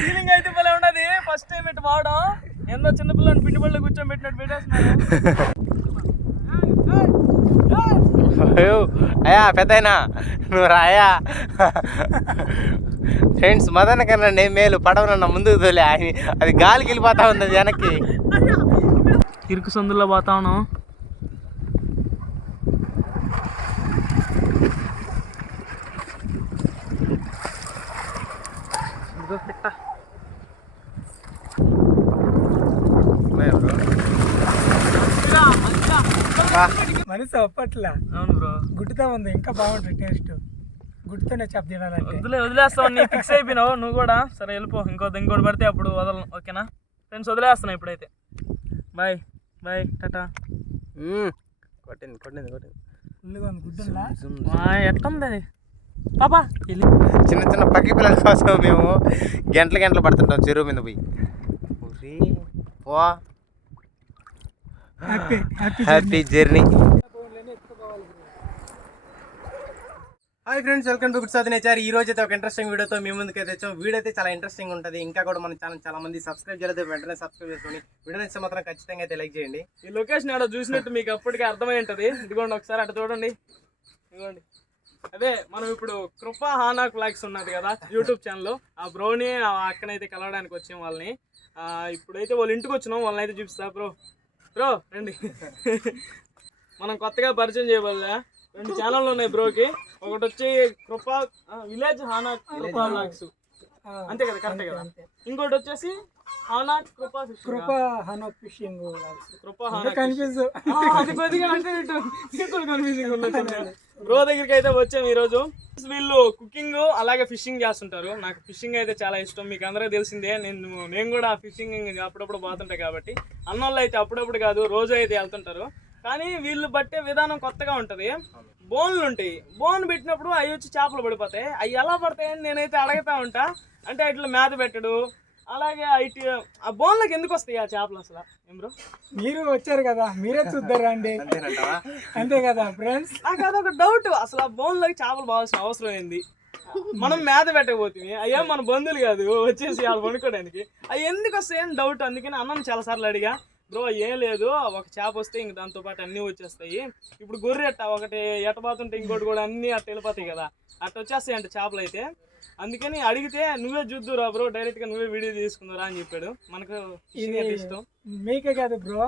Feeling అయితే భలే ఉన్నది. ఫస్ట్ టైం ఇటు వాడడం ఎంతో చిన్నపిల్లని పిండి బళ్ళు కూర్చోబెట్టినట్టు పెట్టేస్తున్నాడు అయ్యో, పెద్దయినా. నువ్వు రాయా. ఫ్రెండ్స్ మదన కన్నా నేను మేలు. పడవనన్న ముందుకు తోలే. అది గాలికి వెళ్ళిపోతా ఉంది వెనక్కి. ఇరుకు సందులో పోతా ఉన్నాం. ఇదిగో పిట్ట. మనసు అప్పట్లా అవును బ్రో గుడ్డుతో ఉంది ఇంకా బాగుంటుంది టేస్ట్ గుడ్డుతోనే చెప్ప తినాలంటే వదిలే వదిలేస్తావు నీ ఫిక్స్ అయిపోయినావు. నువ్వు కూడా. సరే వెళ్ళిపో. ఇంకో ఇంకోటి పడితే అప్పుడు వదలను ఓకేనా? ఫ్రెండ్స్ వదిలేస్తున్నా ఇప్పుడైతే. బాయ్ బాయ్ టాటా. కొట్టింది కొట్టింది కొట్టింది. ఫుల్గా ఉంది గుడ్డులా ఎట్టుంది అది? పాపా చిన్న చిన్న పక్కి పిల్లల కోసం మేము గంటలు గంటలు పడుతుంటాం చెరువు మీద పోయి. Happy journey hi friends welcome to good Sadhana nature ఈ రోజు అయితే ఒక ఇంట్రెస్టింగ్ వీడియోతో మీ ముందుకు అయితే వచ్చాం. వీడియో అయితే చాలా ఇంట్రెస్టింగ్ ఉంటుంది. ఇంకా కూడా మన ఛానల్ చాలా మంది సబ్స్క్రైబ్ చేయలేదు వెంటనే సబ్స్క్రైబ్ చేసుకొని వీడియో నచ్చితే మాత్రం ఖచ్చితంగా అయితే లైక్ చేయండి. ఈ లొకేషన్ ఆడ చూసినట్టు మీకు అప్పటికే అర్థమై ఉంటుంది. ఇదిగోండి ఒకసారి అటు చూడండి. ఇదిగోండి. అదే మనం ఇప్పుడు కృపా హానా ఫ్లాగ్స్ ఉన్నది కదా యూట్యూబ్ ఛానల్ ఆ బ్రోని అక్కనైతే కలవడానికి వచ్చాం వాళ్ళని. ఆ, ఇప్పుడైతే వాళ్ళ ఇంటికి వచ్చినాం వాళ్ళని అయితే చూపిస్తా బ్రో బ్రో రండి. మనం కొత్తగా పరిచయం చేయబోదా రెండు ఛానళ్ళు ఉన్నాయి బ్రోకి ఒకటి వచ్చి కృపా విలేజ్ హానా కృపా ఫ్లాగ్స్ అంతే కదా కరెక్టే కదా? ఇంకోటి వచ్చేసి హానా కృపా ఫిషింగ్ కృప హనో ఫిషింగ్ కృపా హానా కన్ఫ్యూజ్ ఆ, అది కొద్దిగా అంటే ఇటు సింపుల్ కన్ఫ్యూజింగ్ బ్రో దగ్గరికి అయితే వచ్చాము ఈ రోజు వీళ్ళు కుకింగ్ అలాగే ఫిషింగ్ చేస్తుంటారు. నాకు ఫిషింగ్ అయితే చాలా ఇష్టం. మీకు అందరికీ తెలిసిందే నేను నేను కూడా ఫిషింగ్ అప్పుడప్పుడు పోతుంటాయి కాబట్టి. అన్నోళ్ళు అయితే అప్పుడప్పుడు కాదు రోజు అయితే వెళ్తుంటారు. కానీ వీళ్ళు బట్టే విధానం కొత్తగా ఉంటది. బోన్లు ఉంటాయి. బోన్ పెట్టినప్పుడు అవి వచ్చి చేపలు పడిపోతాయి. అవి ఎలా పడతాయని నేనైతే అడుగుతా ఉంటా. అంటే ఇట్లా మేత పెట్టడు. అలాగే ఇటు ఆ బోన్లకు ఎందుకు వస్తాయి ఆ చేపలు అసలు? ఏం బ్రో మీరు వచ్చారు కదా మీరే చూద్దరా అండి అంతేనంటావా? అంతే కదా ఫ్రెండ్స్ నాకు అదొక డౌట్ అసలు ఆ బోన్లోకి చేపలు బాగాల్సిన అవసరం ఏంది? మనం మేత పెట్టకపోతుంది అయ్యా మన బంధువులు కాదు వచ్చేసి వాళ్ళు వండుకోవడానికి. అవి ఎందుకు వస్తాయని డౌట్ అందుకని అన్నం చాలా సార్లు అడిగా. బ్రో ఏం లేదు. ఒక చేప వస్తే ఇంక దాంతో పాటు అన్నీ వచ్చేస్తాయి. ఇప్పుడు గొర్రె ఎట్ట ఒకటి ఎట్టబోతుంటే ఇంకోటి కూడా అన్నీ అట్ట వెళ్ళిపోతాయి కదా. అట్ట వచ్చేస్తాయి అంటే చేపలు అయితే. అందుకని అడిగితే నువ్వే చూద్దురా బ్రో డైరెక్ట్గా నువ్వే వీడియో తీసుకుందురా అని చెప్పాడు. మనకు ఇష్టం మీకే కాదు బ్రో.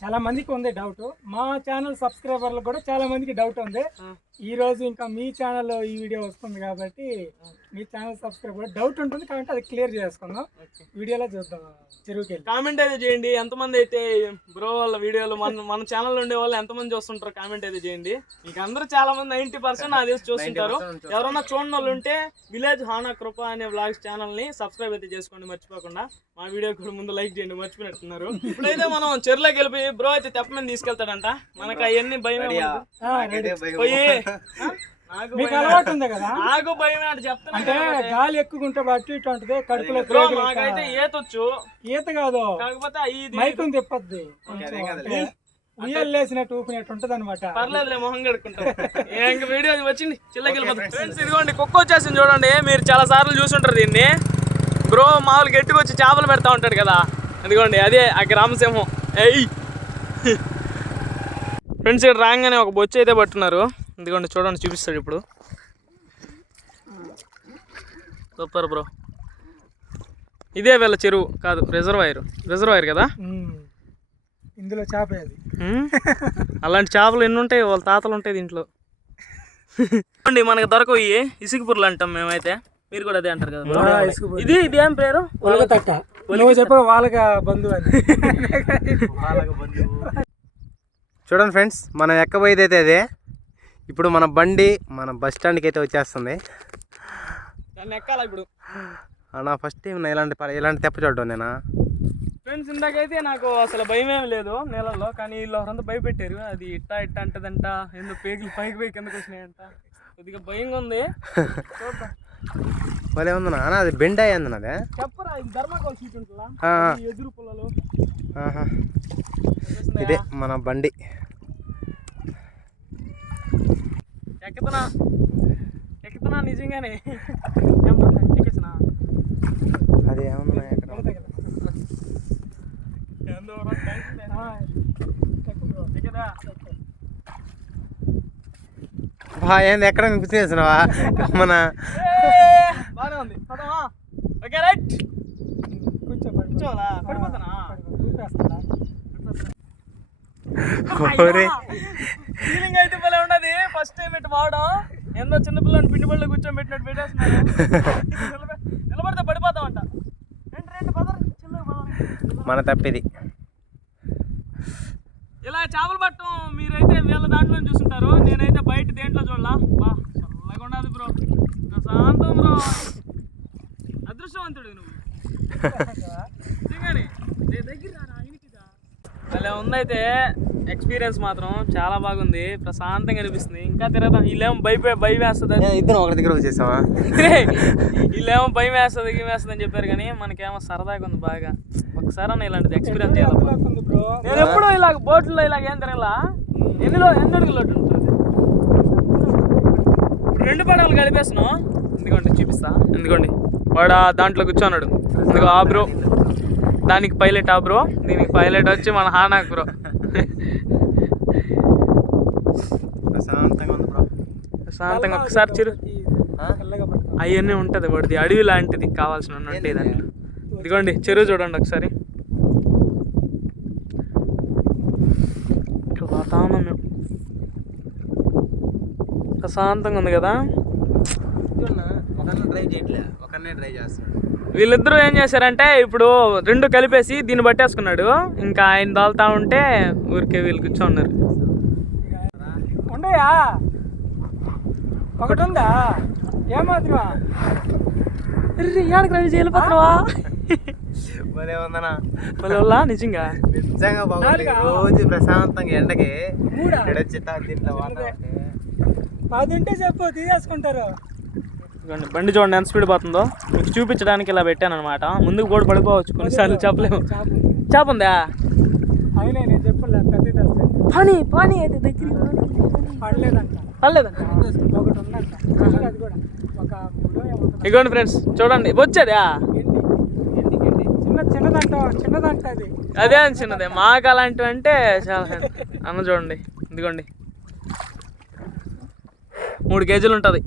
చాలా మందికి ఉంది డౌట్ మా ఛానల్ సబ్స్క్రైబర్లు కూడా చాలా మందికి డౌట్ ఉంది. ఈ రోజు ఇంకా మీ ఛానల్లో ఈ వీడియో వస్తుంది కాబట్టి మీ ఛానల్ సబ్స్క్రైబర్ డౌట్ ఉంటుంది కాబట్టి అది క్లియర్ చేసుకుందాం. వీడియోలో చూద్దాం. చెరువుకి కామెంట్ అయితే చేయండి. ఎంతమంది అయితే బ్రో వాళ్ళ వీడియోలు మన మన ఛానల్ ఉండే వాళ్ళు ఎంతమంది చూస్తుంటారు కామెంట్ అయితే చేయండి. మీకు అందరూ చాలా మంది నైన్టీ పర్సెంట్ తెలిసి చూస్తుంటారు. 90% ఎవరన్నా చూడని వాళ్ళు ఉంటే విలేజ్ హానా కృప అనే వ్లాగ్స్ ఛానల్ని సబ్స్క్రైబ్ అయితే చేసుకోండి. మర్చిపోకుండా మా వీడియో కూడా ముందు లైక్ చేయండి. మర్చిపోయినట్టున్నారు ఇప్పుడైతే మనం చెరువులోకి వెళ్ళిపోయి బ్రో అయితే తెప్పమని తీసుకెళ్తాడంట. మనకు అవన్నీ ready. పోయి మీకు. అలవాటు ఉంది కదా? నాకు భయమే అంటే గాలి ఎక్కువ ఉంటే బట్టి ఇటు ఉంటుంది కడుపులో మాకైతే ఈతొచ్చు. ఈత కాదు. కాకపోతే మైకుని తిప్పద్ది. ఉయ్యాలు వేసినట్టు ఊపినట్టు ఉంటది అనమాట పర్లేదులే మొహం కడుక్కుంటాం. ఏ, ఇంక వీడియో వచ్చింది. చిల్లకి ఫ్రెండ్స్ ఇదిగోండి కుక్క వచ్చేసింది చూడండి. మీరు చాలా సార్లు చూసుంటారు దీన్ని. బ్రో మామూలు గట్టిగా వచ్చి చేపలు పెడతా ఉంటాడు కదా. ఇదిగోండి అదే ఆ గ్రామసింహం ఏయ్! ఫ్రెండ్స్ ఇక్కడ రాగానే ఒక బొచ్చు అయితే పట్టున్నారు. ఇదిగోండి చూడండి చూపిస్తాడు ఇప్పుడు. Super bro. ఇదే వీళ్ళ చెరువు కాదు రిజర్వాయర్. రిజర్వాయర్ కదా. ఇందులో చేప అది. అలాంటి చేపలు ఎన్ని ఉంటాయి? వాళ్ళ తాతలు ఉంటాయి దీంట్లో. చూడండి మనకి దొరకవు ఇవి. ఇసుకపుర్లు అంటాం మేమైతే. మీరు కూడా అదే అంటారు కదా. ఇది ఇది ఏం పేరు? నువ్వు చెప్ప వాళ్ళగా బంధువు అని. చూడండి ఫ్రెండ్స్ మనం ఎక్కబోయేది అయితే అదే ఇప్పుడు మన బండి మన బస్ స్టాండ్కి అయితే వచ్చేస్తుంది. దాన్ని ఎక్కాలి ఇప్పుడు? నా ఫస్ట్ టైం నా ఇలాంటి ఇలాంటి తెప్ప చూడడం నేనా? ఫ్రెండ్స్ ఇందాకైతే నాకు అసలు భయం ఏం లేదు నీళ్ళల్లో కానీ వీళ్ళు ఎవరంతా భయపెట్టారు. అది ఇట్టా ఇట్టా అంటదంట ఎందుకు పేగులు పైకి పైకి ఎందుకు వచ్చినాయంట. కొద్దిగా భయంగా ఉంది. చూద్దాం భలే ఉందన్నా అన్న అది బెండ్ అయ్యిందన్న అదే చెప్పరా ఇది ఎదురు ఇదే మన బండి. నిజంగానే? అది ఏమన్నా బా ఏంది ఎక్కడ కూర్చేసినావా మన కూర్చోబడి కూర్చోవాలా పడిపోతానా ఫీలింగ్ అయితే భలే ఉండదు ఫస్ట్ టైం ఇటు వాడడం. ఎంతో చిన్నపిల్లని పిండి బళ్ళు కూర్చోబెట్టినట్టు పెట్టేస్తున్నారు నిలబె- నిలబడితే పడిపోతామంట రెండు రెండు పదరు మన తప్పిది. ఇలా చేపలు పట్టడం మీరైతే వీళ్ళ దాంట్లో చూస్తుంటారు నేనైతే బయట దేంట్లో చూడాలా. బా చల్లగా ఉండదు బ్రో ప్రశాంతం బ్రో అదృష్టవంతుడు నువ్వు నిజంగానే దే దగ్గర రా, నా ఇంటికిదా. ఉందైతే ఎక్స్పీరియన్స్ మాత్రం చాలా బాగుంది. ప్రశాంతంగా అనిపిస్తుంది. ఇంకా తిరగదాం. వీళ్ళేమో భయ భయం వేస్తుంది. ఇద్దరు ఒకరి దగ్గర వచ్చేసావా వీళ్ళేమో భయం వేస్తుంది గిమ్ వేస్తుంది అని చెప్పారు కానీ మనకేమో సరదాగా ఉంది బాగా. ఒకసారి అన్న ఇలాంటిది ఎక్స్పీరియన్స్ చేయాలి. నేను ఎప్పుడు ఇలాగ బోట్లో ఇలాగ ఏం తిరగలా? ఎన్నిలో ఎన్ని అడుగులు ఉంటుంది? ఇప్పుడు రెండు పడవలు కలిపేస్తున్నాం ఎందుకోండి చూపిస్తా. ఎందుకోండి వాడు దాంట్లో కూర్చోన్నాడు ఎందుకో ఆ బ్రో. దానికి పైలట్ ఆ బ్రో దీనికి పైలట్ వచ్చి మన హానాక్ బ్రో ప్రశాంతంగా ఉంది బ్రో శాంతంగా ఒకసారి చిరు. అవన్నీ ఉంటుంది వాడిది. అడవి లాంటిది కావాల్సిన ఉంటాయి దాంట్లో. ఇదిగోండి చెరువు చూడండి ఒకసారి. మేము ప్రశాంతంగా ఉంది కదా? ఒకరిని డ్రైవ్ చేయట్లే. ఒకరినే డ్రైవ్ చేస్తాడు వీళ్ళిద్దరూ ఏం చేశారంటే ఇప్పుడు రెండు కలిపేసి దీన్ని పట్టేసుకున్నాడు. ఇంకా ఆయన దాల్తా ఉంటే ఊరికే వీళ్ళు కూర్చో ఉన్నారు ఉండయా? ఒకటి ఉందా? ఏమాత్రమా ఏడకి రవి ఉందనా వాళ్ళ నిజంగా? నిజంగా బాగుంది? రోజు ప్రశాంతంగా ఎండకి మూడా? ఉంటే చెప్పు తీసేసుకుంటారు. ఇదిగోండి బండి చూడండి ఎంత స్పీడ్ పోతుందో. మీకు చూపించడానికి ఇలా పెట్టాను అనమాట ముందుకు కూడా పడిపోవచ్చు కొన్నిసార్లు చెప్పలేము. చేప ఉంది. పని పని అయితే దగ్గర పడలేదంట. ఇదిగోండి ఫ్రెండ్స్ చూడండి వచ్చేదా? చిన్న చిన్నదంట చిన్నదంట అది. అదే అని చిన్నదే. మాకు అలాంటివి అంటే చాలా అన్న చూడండి ఇదిగోండి. మూడు కేజీలు ఉంటుంది.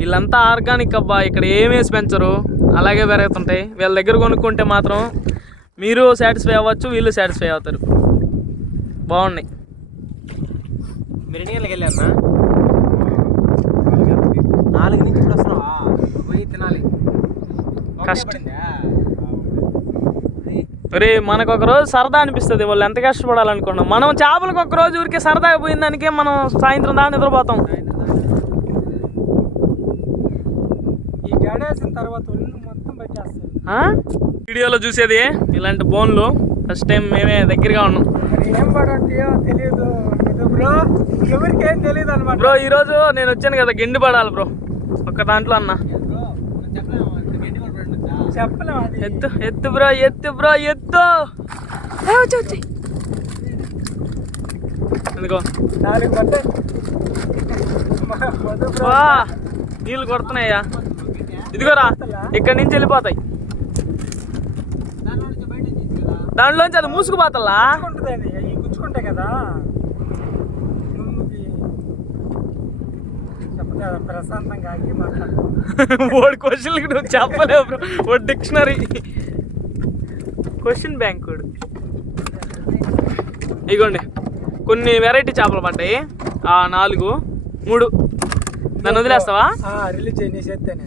వీళ్ళంతా ఆర్గానిక్ అబ్బా ఇక్కడ ఏమేసి పెంచరు? అలాగే పెరుగుతుంటాయి. వీళ్ళ దగ్గర కొనుక్కుంటే మాత్రం మీరు సాటిస్ఫై అవ్వచ్చు వీళ్ళు సాటిస్ఫై అవుతారు. బాగున్నాయి. మిరినీళ్ళకి వెళ్ళానా నాలుగు నుంచి ఇప్పుడు వస్తున్నావా? పోయి తినాలి. కష్టం. ఒరే మనకు ఒక రోజు సరదా అనిపిస్తుంది. వాళ్ళు ఎంత కష్టపడాలనుకున్నాం. మనం చేపలకు ఒక రోజు ఊరికే సరదాగా పోయిన దానికే మనం సాయంత్రం దాకా నిద్రపోతాం. తర్వాత మొత్తం? వీడియోలో చూసేది ఇలాంటి బోన్లు. ఫస్ట్ టైం మేమే దగ్గరగా ఉన్నాం. ఏం పడంటాయో తెలియదు ఇది బ్రో ఎవరికి ఏం తెలియదు అనమాట. బ్రో ఈరోజు నేను వచ్చాను కదా గిండి పడాలి బ్రో. ఒక్క దాంట్లో అన్న. ఎత్తు ఎత్తు బ్రో ఎత్తు బ్రో ఎత్తు. వా నీళ్ళు కొడుతున్నాయ్యా. ఇదిగోరా ఇక్కడి నుంచి వెళ్ళిపోతాయి. దాంట్లోంచి అది మూసుకుపోతల్లా? గుచ్చుకుంటాయి కదా ప్రశాంతంగా ఓడి క్వశ్చన్లకి నువ్వు చెప్పలేవు బ్రో ఓ డిక్షనరీ క్వశ్చన్ బ్యాంక్ కోడ్ ఇగోండి. కొన్ని వెరైటీ చేపలు పడ్డాయి. ఆ నాలుగు మూడు. నన్ను వదిలేస్తావా? రిలీజ్ చేయి నీ చేస్తేనే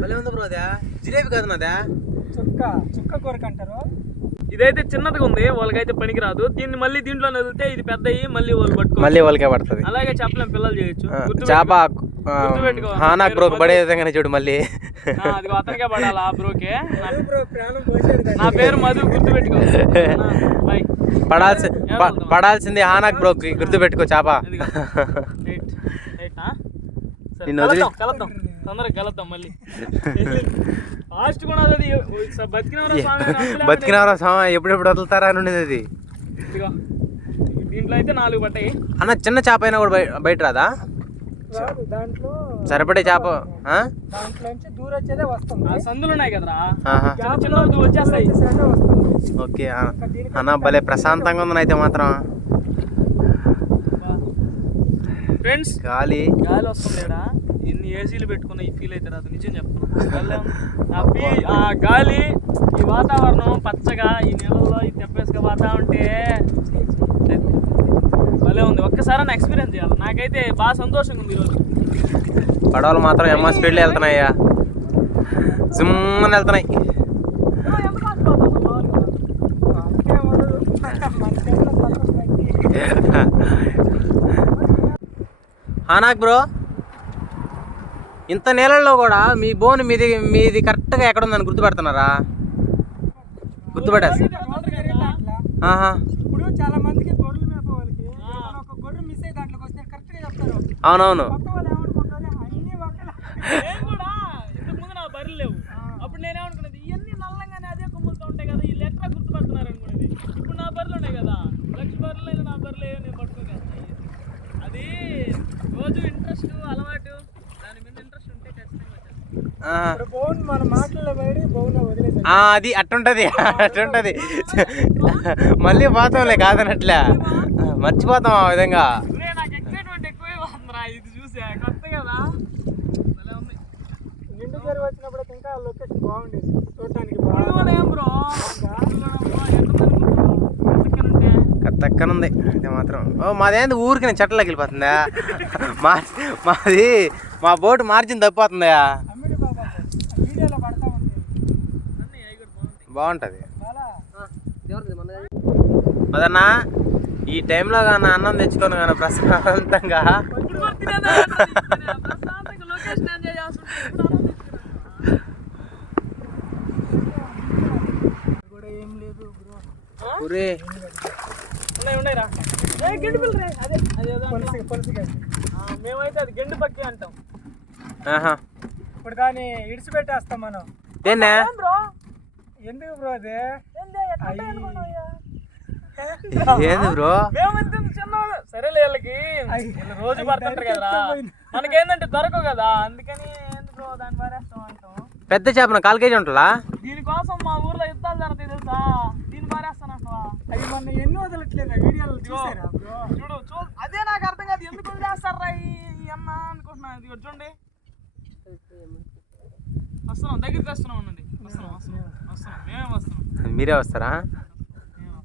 భలే ఉంది బ్రో అదా. జిలేబీ కాదు నాదా. చుక్క చుక్క కూరక అంటారు. ఇదైతే చిన్నదిగా ఉంది వాళ్ళకైతే పనికిరాదు. దీన్ని మళ్ళీ దీంట్లో వదిలితే ఇది పెద్దయి మళ్ళీ వాళ్ళు పట్టుకో మళ్ళీ వాళ్ళకే పడుతుంది. అలాగే చెప్పలేం పిల్లలు చేయొచ్చు. చేప. హానాక్ బ్రోక్ పడే విధంగానే చూడు మళ్ళీ. ఆ, అదిగో అతనికే పడాలి ఆ బ్రోకే. నా- బ్రో ప్రాణం పోసాడు దాన్ని. నా పేరు మధు గుర్తుపెట్టుకో. బై పడాల్సి పడాల్సింది హానాక్ బ్రోక్ చేప. రైట్ ఆ? సరే, నిన్ను వదిలి- తొందరగా కలుద్దాం మళ్ళీ. లాస్ట్ కూడా అది బతికినవరా స్వామి? బతికినవరా ఎప్పుడెప్పుడు వదులుతారా అని ఉండేది అది. దీంట్లో అయితే నాలుగు పట్టాయి అన్న చిన్న చేప అయినా కూడా బయ- బయట రాదా? సరిపడే చేప ఆ? దాంట్లో నుంచి దూరం వచ్చేదే వస్తుంది. ఆ సందులు ఉన్నాయి కదరా? వచ్చేస్తాయి. ఓకే ఆ. అన్న భలే ప్రశాంతంగా ఉంది అయితే మాత్రం. ఫ్రెండ్స్ గాలి. గాలి వస్తుంది ఇన్ని ఏసీలు పెట్టుకున్న ఈ ఫీల్ అయితే రాదు. నిజం చెప్తున్నా. ఆ గాలి ఈ వాతావరణం పచ్చగా ఈ నీళ్ళలో ఈ తెప్పేసుగా పోతా ఉంటే భలే ఉంది. ఒక్కసారి ఎక్స్పీరియన్స్ చేయాలి. నాకైతే బాగా సంతోషంగా ఉంది ఈరోజు. పడవలు మాత్రం ఎమ్మ స్పీడ్లో వెళ్తున్నాయ్యా. జిమ్మని వెళ్తున్నాయి. ఏమో ఎంత fast పోతుందో మామూలుగా. అంతే ఉండదు. మన చేతిలో పక్కన పెట్టి నాకు బ్రో ఇంత నీళ్ళల్లో కూడా మీ బోన్ మీది మీది కరెక్ట్గా ఎక్కడ ఉందని గుర్తుపెడుతున్నారా? గుర్తుపెట్టేస్తా. వాటర్ పెరిగితే అట్లా. ఆహా. ఇప్పుడు చాలా మందికి గొర్రెలు మేపే వాళ్ళకి ఏదైనా ఒక గొర్రె మిస్ అయ్యి దాంట్లోకి వస్తే కరెక్ట్గా చెప్తారు. అవునవును. కొత్త వాళ్ళు ఏమనుకుంటారు అన్ని ఒకేలా. నేను కూడా ఇంతకు ముందు నా బర్రెలు లేవు. అప్పుడు నేనేమనుకున్నది ఇవన్నీ నల్లంగానే అదే కొమ్ములతో ఉంటాయి కదా వీళ్ళు ఎట్లా గుర్తుపడుతున్నారు అనుకునేది. ఇప్పుడు నా బర్రెలు ఉన్నాయి కదా లక్ష బర్రెలు అయినా నా బర్రెలు ఏవో నేను పట్టుకోగలుగుతాయి అది రోజు ఇంట్రెస్ట్ అలవాటు దాని మీద ఇంట్రెస్ట్ ఉంటే ఖచ్చితంగా వచ్చేస్తాను ఆహా. ఇప్పుడు బౌన్ మన మాటల్లో పడి బౌన్ వదిలేసారు ఆ, అది అట్టుంటది అట్టుంటది. మళ్ళీ పోతాంలే కాదనట్లే. మర్చిపోతాం ఆ విధంగా. తక్కనుంది ఇది మాత్రం. ఓ మాదేంది ఊరికి నేను చెట్లకి వెళ్ళిపోతుందా? మా మాది మా బోటు మార్జిన్ తప్పిపోతుందా? వీడియోలో పడతా బాగుంటుంది. చాలా అదన్నా ఈ టైంలో కానీ అన్నం తెచ్చుకొని కానీ ప్రశాంతంగా? మేమైతే అది గెండు పక్కి అంటాం. ఆహా. ఇప్పుడు దాన్ని ఇడిచిపెట్టేస్తాం మనం. దేన్నే? ఏం బ్రో? ఎందుకు బ్రో అది? ఏంది? ఏంది బ్రో? మేము ఇంత చిన్న సరేలే వీళ్ళకి. రోజు పడుతుంటారు దొరికిపోయింది. మనకేందంటే దొరకవు కదా. అందుకని ఏంది బ్రో దాన్ని పారేస్తాం అంటాం పెద్ద చేపన కాల్ కేజీ ఉంటుందా? దీనికోసం మా ఊర్లో యుద్ధాలు జరుగుతాయి తెలుసా? దీన్ని పారేస్తాను అసలు అది మొన్న ఎన్ని వదలట్లేదు వీడియోలో చూసారా బ్రో? చూడు చూ అదే నాకు అర్థం కాదు. ఎందుకు వదిలేస్తారా ఈ ఈ అన్న అనుకుంటున్నా ఇది చూడండి. వస్తున్నాం దగ్గరికి వస్తున్నాం ఉండండి. వస్తున్నాం వస్తున్నాం వస్తున్నాం. మేమే వస్తున్నాం. మీరే వస్తారా?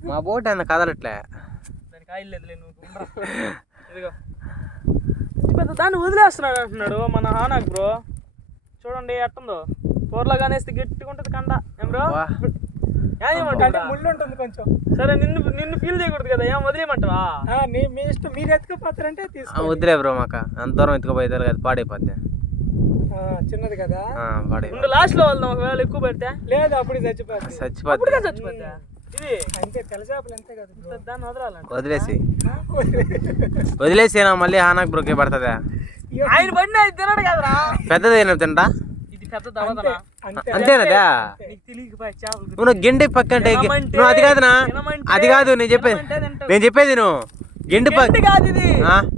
మా బోట్ అన్న కదలట్లే. దానికి ఆయిల్ లేదులే నువ్వు ఉండరా. ఇదిగో. పెద్ద దాన్ని వదిలేస్తున్నాడు అంటున్నాడు మన హానాక్ బ్రో. చూడండి ఎట్టుందో. కూరలో కానేస్తే గట్టిగా ఉంటుంది కండ. ఏం బ్రో? అంటే ముళ్ళు ఉంటుంది కొంచెం. సరే నిన్ను నిన్ను ఫీల్ చేయకూడదు కదా ఏం వదిలేయమంటావా? ఆ, నీ మీ ఇష్టం మీరు ఎత్తుకుపోతారంటే ఆ, తీసుకో వద్దులే బ్రో మాకు. అంత దూరం ఎత్తుకుపోతే కదా పాడైపోద్ది. చిన్నది కదా? ముందు లాస్ట్లో వెళ్దాం ఒకవేళ ఎక్కువ పెడితే? లేదు అప్పుడు చచ్చిపోతుంది చచ్చిపోతా ఇది? అంతే తెల్లచేపలు అంతే కదా బ్రో దాన్ని వదలాలంట. వదిలేసి. వదిలేసేనా మళ్ళీ హానాక్ బ్రోకే పడుతుందా? ఆయన బండి అది తినడు కదరా? పెద్దది ఏనా తింటా? ఇది పెద్ద దవదనా? అంతే అంతేనదా నువ్వు గెండి పక్క అంటే నువ్వు అది కాదునా? అది కాదు నేను చెప్పేది. నేను చెప్పేది నువ్వు. గెండి పక్క ఇది?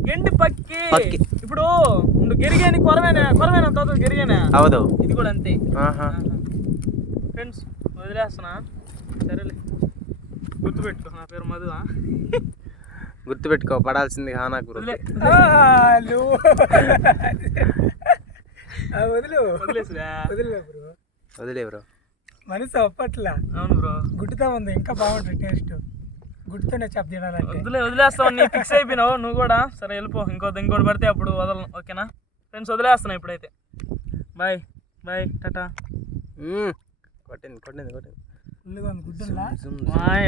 గెండి పక్కి. పక్కి. ఇప్పుడు నువ్వు గెరిగేని కొరవేనా కొరవేనా తోట గెరిగేనా? అవదు. ఇది కూడా అంతే. ఫ్రెండ్స్ వదిలేస్తున్నా. సరేలే. గుర్తుపెట్టుకో నా పేరు మధు ఆ? గుర్తుపెట్టుకో పడాల్సింది హానాక్ బ్రో వదిలే. వదిలేసురా? వదిలే బ్రో. వదిలే బ్రో. మనసు అప్పట్లా. అవును బ్రో. గుడ్డుతో ఉంది ఇంకా బాగుంటుంది టేస్ట్. గుడ్డుతోనే చెప్ప తినాలంటే. వదిలే వదిలేస్తావు నీ ఫిక్స్ అయిపోయినావు నువ్వు కూడా. సరే వెళ్ళిపో. ఇంకో ఇంకోటి పడితే అప్పుడు వదలను ఓకేనా? ఫ్రెండ్స్ వదిలేస్తున్నా ఇప్పుడైతే. బాయ్ బాయ్ టాటా. కొట్టింది కొట్టింది కొట్టింది.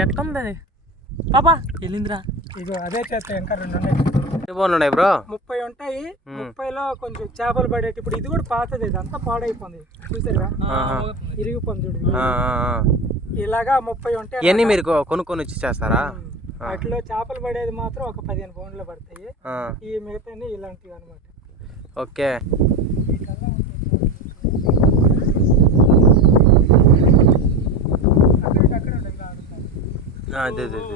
ఎట్లుంది అది? పాపా. వెళ్ళిందిరా. ఇగో అదే చేస్తా ఇంకా రెండు ఉన్నాయి. ఎన్ని బోన్లు ఉన్నాయి బ్రో? ముప్పై ఉంటాయి. ముప్పైలో కొంచెం చేపలు పడేటి ఇప్పుడు ఇది కూడా పాతది ఇది అంతా పాడైపోయింది. ఇరిగిపోయింది ఆ, ఆ. ఇలాగా ముప్పై ఉంటాయి ఇవన్నీ మీరు కొనుక్కొని వచ్చి చేస్తారా? వాటిలో చేపలు పడేది మాత్రం ఒక పదిహేను పౌండ్లు పడతాయి. ఈ మిగతా ఇలాంటివి అనమాట ఓకే అక్కడికక్కడ ఉండేవి ఆడుతాయి ఆ, అదే అదే అదే.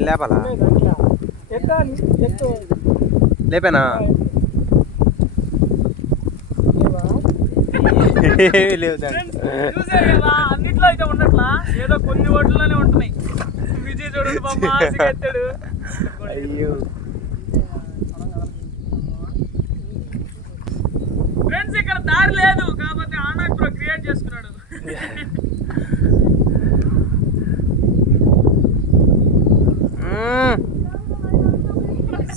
లేపాలా? లేపానా? లేవా? అన్నిట్లో అయితే ఉండట్లా. ఏదో కొన్ని ఓట్లలోనే ఉంటున్నాయి. విజయ్ చూడండి పాప ఆశగా ఎత్తాడు అయ్యో ఫ్రెండ్స్ ఇక్కడ దారి లేదు కాకపోతే ఆనాక్ ప్రో క్రియేట్ చేసుకున్నాడు మ్మ్.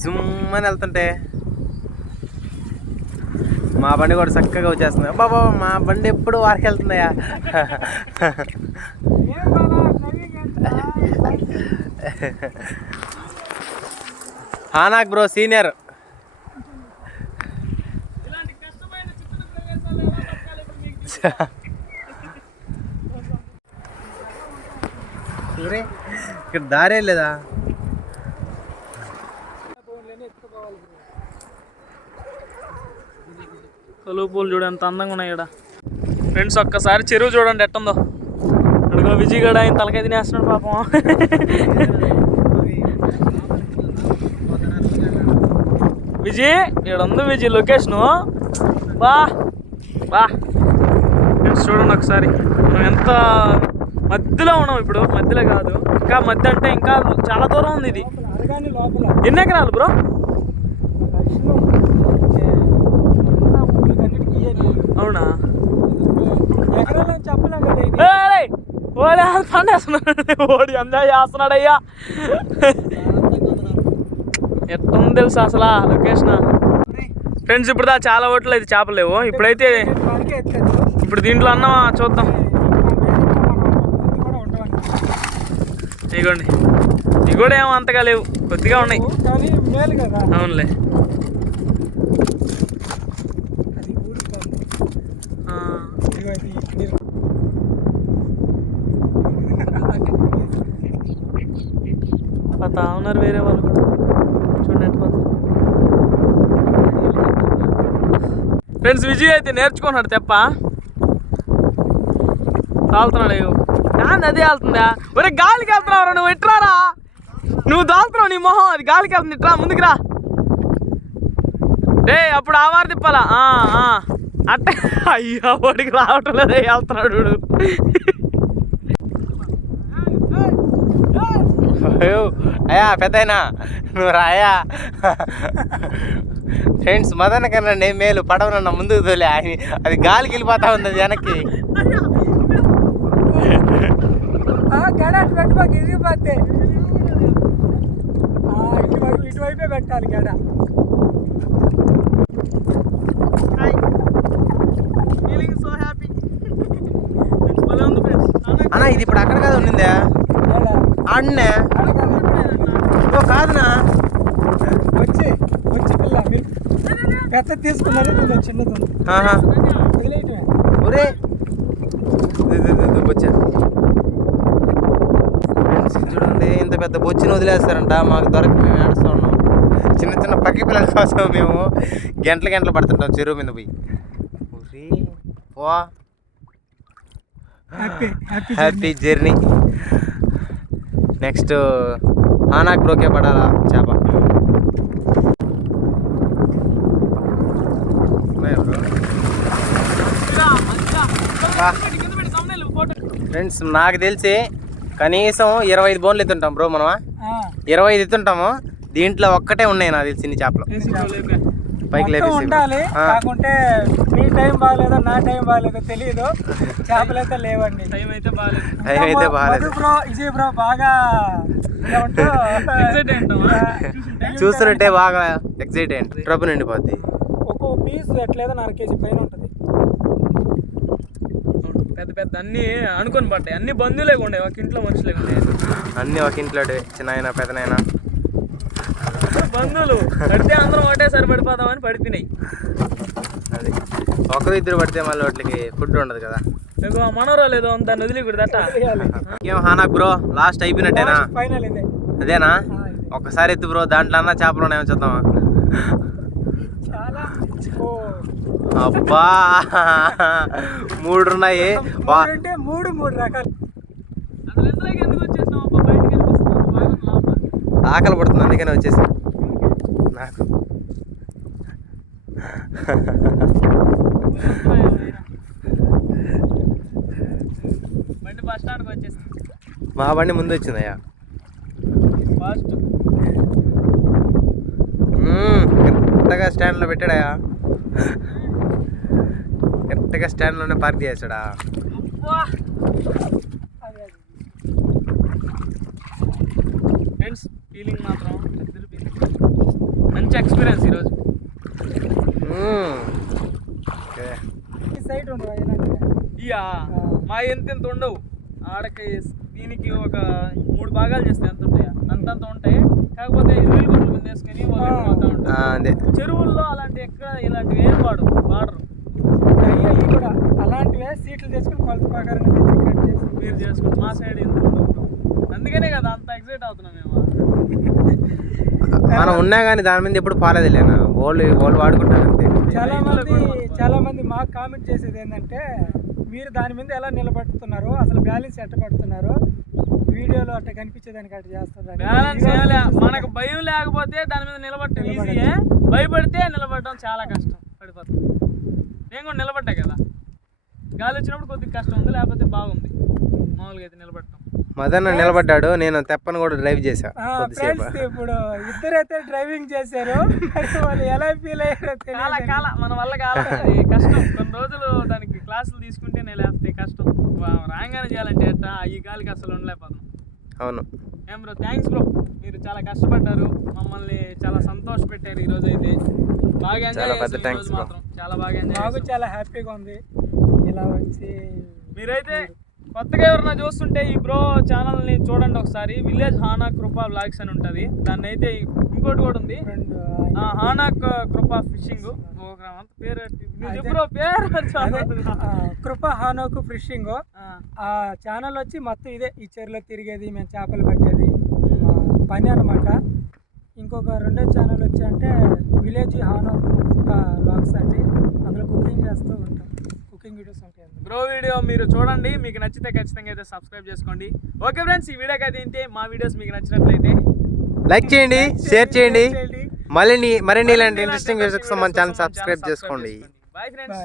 జుమ్ అని వెళ్తుంటే మా బండి కూడా చక్కగా వచ్చేస్తుంది. బాబా మా బండి ఎప్పుడు వారికి వెళ్తుందయ్యా? హానాక్ బ్రో సీనియర్. ఇక్కడ దారే లేదా? కలువు పూలు చూడు ఎంత అందంగా ఉన్నాయి ఇక్కడ ఫ్రెండ్స్ ఒక్కసారి చెరువు చూడండి ఎట్టుందో. అడుగు విజయ్ ఆయన తలకాయ తినేస్తున్నాడు పాపం. విజయ్ ఇక్కడ ఉంది విజయ్ లొకేషను. బా బా. ఫ్రెండ్స్ చూడండి ఒకసారి. మనం ఎంత మధ్యలో ఉన్నాం ఇప్పుడు మధ్యలో కాదు. ఇంకా మధ్య అంటే ఇంకా చాలా దూరం ఉంది ఇది. ఎన్ని ఎకరాలు బ్రో లక్షలు ఉన్న ఊళ్ళకన్నిటికీ ఇయ్యే నీళ్ళు. అవునా! ఓడి పండేస్తున్నాడు ఓడి ఎంజాయ్ చేస్తున్నాడు అయ్యా. ఎట్టుంది తెలుసా అసలు లొకేషన్? ఫ్రెండ్స్ ఇప్పుడు దా చాలా ఓట్లు అయితే చేపలు లేవు. ఇప్పుడైతే ఇప్పుడు దీంట్లో అన్న చూద్దాం. ఇగోండి ఇవి కూడా ఏమో అంతగా లేవు. కొద్దిగా ఉన్నాయి. కానీ మేలు కదా. అవునులే అది ఊరుతుంది ఆ, ఇదిగో ఇది నీరు. పోతా ఉన్నారు వేరే వాళ్ళు కూడా. చూడండి ఫ్రెండ్స్ విజయ్ అయితే నేర్చుకున్నాడు తెప్ప. తాల్తున్నాడు అయ్యో కాదు అదే వెళ్తుందా ఒరే గాలికి వెళ్తున్నావు నువ్వు ఎట్రారా నువ్వు దాల్తున్నావు నీ మొహం అది గాలికి వెళ్తుంది ఇట్రా ముందుకురా. డే అప్పుడు ఆవారు తిప్పాలా? ఆ, ఆ. అట్ట అయ్యో వాడికి రావటం లేదు వెళ్తున్నాడు అయ్యో అయ్యా పెద్దయినా నువ్వు రాయా? ఫ్రెండ్స్ మదన కన్నా నేను మేలు పడవనన్న ముందుకు తోలే. ఆయన అది గాలికి వెళ్ళిపోతా ఉంది అది వెనక్కి. ఇటువైపు ఇటువైపే పెట్టాలి గడ ఫీలింగ్ సో హ్యాపీ భలే ఉంది ఫ్రెండ్స్ అన్నా ఇది ఇప్పుడు అక్కడ కాదు ఉండిందే? ఆడనే ఓ కాదునా? వచ్చి వచ్చి పిల్ల పెద్ద తీసుకున్నది కొంచెం చిన్నది ఒరే. బొచ్చా. చూడండి ఇంత పెద్ద బొచ్చిని వదిలేస్తారంట మాకు దొరక మేము ఏడుస్తూ ఉన్నాం. చిన్న చిన్న పక్కి పిల్లల కోసం మేము గంటల గంటలు పడుతుంటాం చెరువు మీద పోయి. ఒరే, హ్యాపీ హ్యాపీ జర్నీ నెక్స్ట్ ఆనాక్ బ్రోకే పడాలా? చేప. ఫ్రెండ్స్ నాకు తెలిసి కనీసం ఇరవై ఐదు బోన్లు ఎత్తుంటాం బ్రో మనమా? ఇరవై ఐదు ఎత్తుంటాము. దీంట్లో ఒక్కటే ఉన్నాయి నాకు తెలిసి ఇన్ని చేపలు. పైకి లేపేసి ఉండాలి. కాకుంటే నీ టైం బాగాలేదో నా టైం బాగాలేదో తెలియదు. చేపలు అయితే లేవండి. టైం అయితే బాగాలేదు. టైం అయితే బాగాలేదు. బ్రో విజయ్ బ్రో బాగా? చూస్తుంటే బాగా ఎక్సైటెడ్ ట్రబుల్ నిండిపోద్ది ఒక్కో పీస్ ఎట్లేదో నాలుగు కేజీ పైన ఉంటుంది. పెద్ద పెద్ద అన్ని అనుకొని పడ్డాయి. అన్ని బంధువులే ఉండే ఒక ఇంట్లో మనుషులే ఉండే. అన్నీ ఒక ఇంట్లో చిన్న పెద్దనైనా. బంధువులు పడితే అందరం ఒకటేసారి పడిపోదామని పడిపోయినాయి. అది. ఒకరు ఇద్దరు పడితే మళ్ళీ వాటికి ఫుడ్ ఉండదు కదా. మీకు మనోరాలు ఏదో దాన్ని వదిలికూడదు అట్ట ఏం హానా బ్రో లాస్ట్ అయిపోయినట్టేనా? ఫైనల్ ఇదే. అదేనా. ఒక్కసారి ఎత్తు బ్రో దాంట్లో అన్న చేపలు ఉన్నాయో చూద్దామా? అబ్బా! మూడు ఉన్నాయి. మూడు అంటే మూడు మూడు రకాలు. ఆకలి పడుతుంది అందుకనే వచ్చేసి నాకు. మా బండి ముందు వచ్చిందయ్యా. కరెక్ట్గా స్టాండ్లో పెట్టాడయా కరెక్ట్గా స్టాండ్లోనే పార్క్ చేసాడా ఫ్రెండ్స్ ఫీలింగ్ మాత్రం మంచి ఎక్స్పీరియన్స్ ఈరోజు. మ్మ్. ఓకే ఈ సైడ్ ఉండవు ఇలాంటివి ఇయా? మా ఎంత ఎంత ఉండవు. ఆడకి దీనికి ఒక మూడు భాగాలు చేస్తే ఎంత ఉంటాయా? అంతంత ఉంటాయి. కాకపోతే ఇరవై గంటల మంది వేసుకొని పోతా ఉంటారు. చెరువుల్లో అలాంటి ఎక్కడ ఇలాంటివి ఏం వాడు వాడరు. అయ్యో ఇవి కూడా అలాంటివే సీట్లు తెచ్చుకుని కొలత ప్రకారం తెచ్చి కట్ చేసి మీరు చేసుకుంటే మా సైడ్ ఎంత ఉండవు. అందుకనే కదా అంత ఎక్సైట్ అవుతున్నాం మేము. మనం ఉన్నా కానీ దాని మీద ఎప్పుడు పాలేదు లేనా వాళ్ళు వాళ్ళు వాడుకుంటారు అంతే. చాలా మంది చాలా మంది మాకు కామెంట్ చేసేది ఏంటంటే మీరు దాని మీద ఎలా నిలబడుతున్నారు అసలు బ్యాలెన్స్ ఎట్ట పడుతున్నారు వీడియోలో అట్ట కనిపించేదానికి అట్ట చేస్తున్నారు బ్యాలెన్స్ చేయాలి. మనకు భయం లేకపోతే దాని మీద నిలబడటం ఈజీయే భయపడితే నిలబడడం చాలా కష్టం. పడిపోతుంది నేను కూడా నిలబడ్డా కదా? గాలి వచ్చినప్పుడు కొద్దిగా కష్టం ఉంది లేకపోతే బాగుంది. మామూలుగా అయితే నిలబడటం. మదన్ నిలబడ్డాడు నేను తెప్పను కూడా డ్రైవ్ చేశా కొద్దిసేపు. ఫ్రెండ్స్ ఇప్పుడు ఇద్దరైతే డ్రైవింగ్ చేశారు. మరి వాళ్ళు ఎలా ఫీల్ అయ్యారో కాల తెలియదు కాల మన వల్ల కాల. అది కష్టం. కొన్ని రోజులు దానికి క్లాసులు తీసుకుంటే నేను లేకపోతే కష్టం. వా- రాగానే చేయాలంటే ఎట్టా? ఈ గాలికి అసలు ఉండలేకపోతున్నాం అవును. ఏం బ్రో థ్యాంక్స్ బ్రో మీరు చాలా కష్టపడ్డారు. మమ్మల్ని చాలా సంతోష పెట్టారు ఈ రోజు అయితే. బాగా ఎంజాయ్ చాలా చాలా బాగా ఎంజాయ్. చాలా హ్యాపీగా ఉంది. ఇలా వచ్చి మీరైతే కొత్తగా ఎవరైనా చూస్తుంటే ఈ బ్రో ఛానల్ని చూడండి ఒకసారి. విలేజ్ హానా కృపా బ్లాగ్స్ అని ఉంటది. దాన్ని అయితే ఇంకోటి కూడా ఉంది. హానా కృపా ఫిషింగ్. పేరు బ్రో కృప హానోకు ఫిషింగ్. ఆ, ఛానల్ వచ్చి మొత్తం ఇదే ఈ చెరువులో తిరిగేది మేము చేపలు పట్టేది పని అనమాట ఇంకొక రెండో ఛానల్ వచ్చి అంటే విలేజ్ హానో లాగ్స్ అండి. అందులో కుకింగ్ చేస్తూ ఉంటాం కుకింగ్ వీడియోస్ ఉంటాయి అందులో బ్రో వీడియో మీరు చూడండి మీకు నచ్చితే ఖచ్చితంగా అయితే సబ్స్క్రైబ్ చేసుకోండి. ఓకే ఫ్రెండ్స్ ఈ వీడియోకి అయితే ఇంతే. మా వీడియోస్ మీకు నచ్చినట్లయితే లైక్ చేయండి షేర్ చేయండి మళ్ళీ మరిన్ని ఇలాంటి ఇంట్రెస్టింగ్ వీడియోస్ మన ఛానల్ సబ్స్క్రైబ్ చేసుకోండి. Bye friends